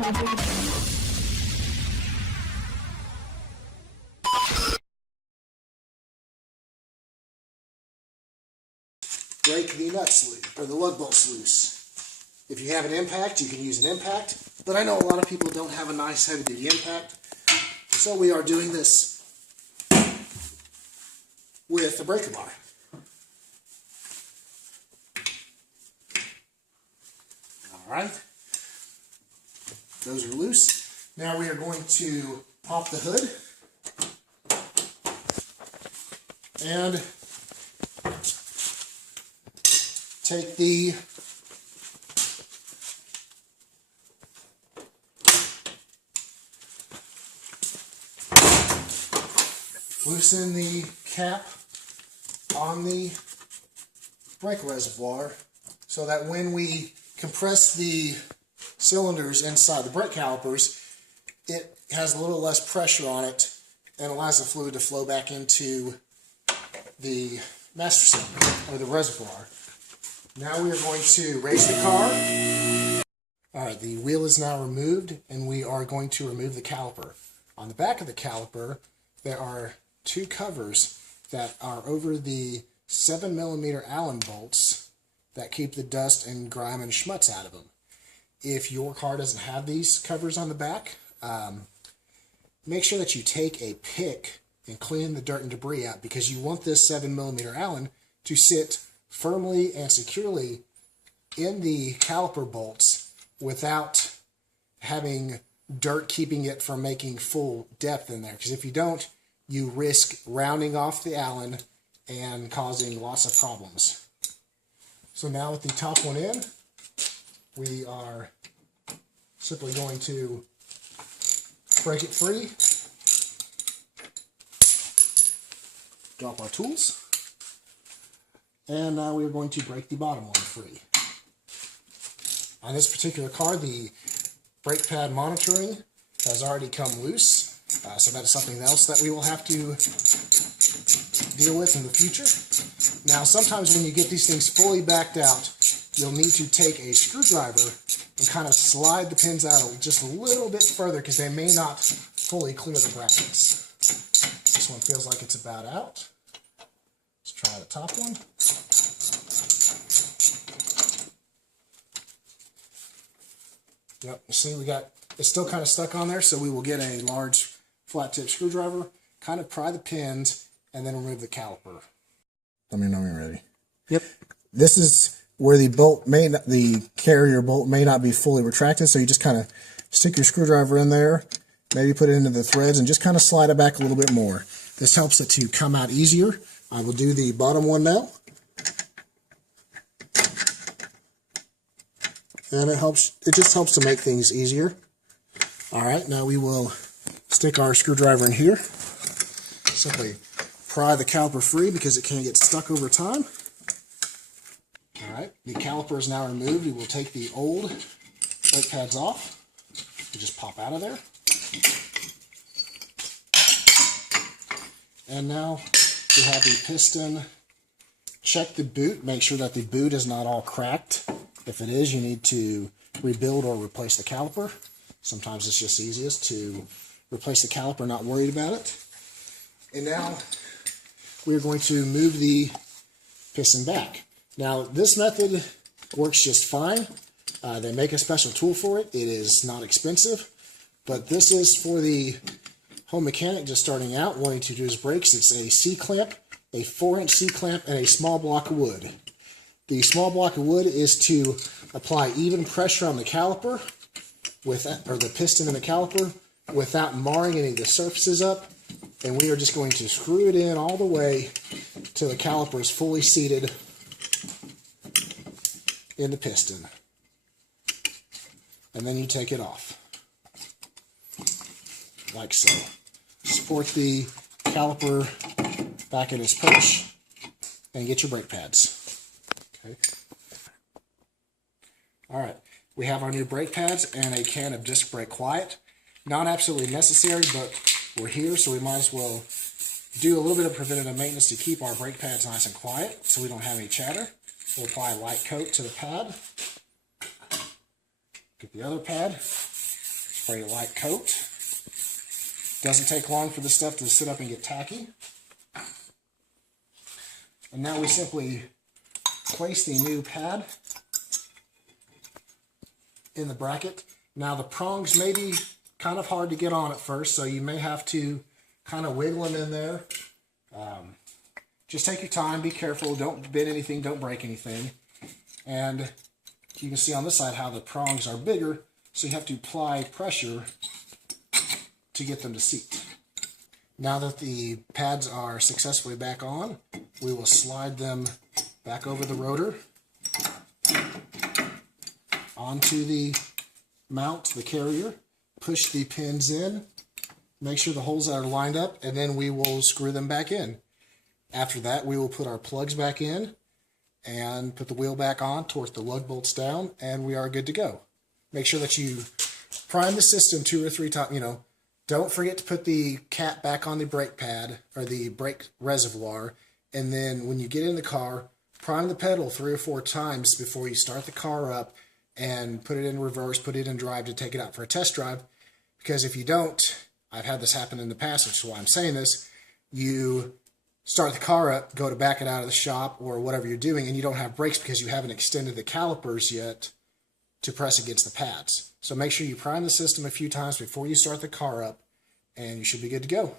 Break the nuts loose, or the lug bolts loose. If you have an impact, you can use an impact, but I know a lot of people don't have a nice heavy-duty impact, so we are doing this with a breaker bar. Alright, those are loose. Now we are going to pop the hood and take the loosen the cap on the brake reservoir so that when we compress the cylinders inside the brake calipers, it has a little less pressure on it and allows the fluid to flow back into the master cylinder or the reservoir. Now we are going to raise the car. Alright, the wheel is now removed and we are going to remove the caliper. On the back of the caliper, there are two covers that are over the 7mm Allen bolts that keep the dust and grime and schmutz out of them. If your car doesn't have these covers on the back, make sure that you take a pick and clean the dirt and debris out, because you want this 7mm Allen to sit firmly and securely in the caliper bolts without having dirt keeping it from making full depth in there. Because if you don't, you risk rounding off the Allen and causing lots of problems. So now with the top one in, we are simply going to break it free, drop our tools, and now we are going to break the bottom one free. On this particular car, the brake pad monitoring has already come loose, so that is something else that we will have to deal with in the future. Now, sometimes when you get these things fully backed out, you'll need to take a screwdriver and kind of slide the pins out just a little bit further, because they may not fully clear the brackets. This one feels like it's about out. Let's try the top one. Yep, you see it's still kind of stuck on there, so we will get a large flat tip screwdriver, kind of pry the pins, and then remove the caliper. Let me know when you're ready. Yep. This is where the carrier bolt may not be fully retracted, so you just kind of stick your screwdriver in there, maybe put it into the threads, and just kind of slide it back a little bit more. This helps it to come out easier. I will do the bottom one now. And it just helps to make things easier. Alright, now we will stick our screwdriver in here. Simply pry the caliper free because it can get stuck over time. Alright, the caliper is now removed. We will take the old brake pads off. They just pop out of there. And now we have the piston. Check the boot. Make sure that the boot is not all cracked. If it is, you need to rebuild or replace the caliper. Sometimes it's just easiest to replace the caliper, not worried about it. And now we're going to move the piston back. Now, this method works just fine. They make a special tool for it. It is not expensive, but this is for the home mechanic just starting out, wanting to do his brakes. It's a C-clamp, a 4-inch C-clamp, and a small block of wood. The small block of wood is to apply even pressure on the caliper, or the piston in the caliper, without marring any of the surfaces up. And we are just going to screw it in all the way till the caliper is fully seated in the piston. And then you take it off, like so. Support the caliper back in its perch and get your brake pads. Okay. Alright, we have our new brake pads and a can of disc brake quiet. Not absolutely necessary, but we're here, so we might as well do a little bit of preventative maintenance to keep our brake pads nice and quiet so we don't have any chatter. We'll apply a light coat to the pad. Get the other pad. Spray a light coat. Doesn't take long for the stuff to sit up and get tacky. And now we simply place the new pad in the bracket. Now the prongs may be kind of hard to get on at first, so you may have to kind of wiggle them in there. Just take your time, be careful, don't bend anything, don't break anything. And you can see on this side how the prongs are bigger, so you have to apply pressure to get them to seat. Now that the pads are successfully back on, we will slide them back over the rotor onto the mount, the carrier, push the pins in, make sure the holes are lined up, and then we will screw them back in. After that, we will put our plugs back in and put the wheel back on, torque the lug bolts down, and we are good to go. Make sure that you prime the system 2 or 3 times. Don't forget to put the cap back on the brake pad or the brake reservoir, and then when you get in the car, prime the pedal 3 or 4 times before you start the car up and put it in reverse, put it in drive to take it out for a test drive. Because if you don't, I've had this happen in the past, which is why I'm saying this, you start the car up, go to back it out of the shop or whatever you're doing, and you don't have brakes because you haven't extended the calipers yet to press against the pads. So make sure you prime the system a few times before you start the car up, and you should be good to go.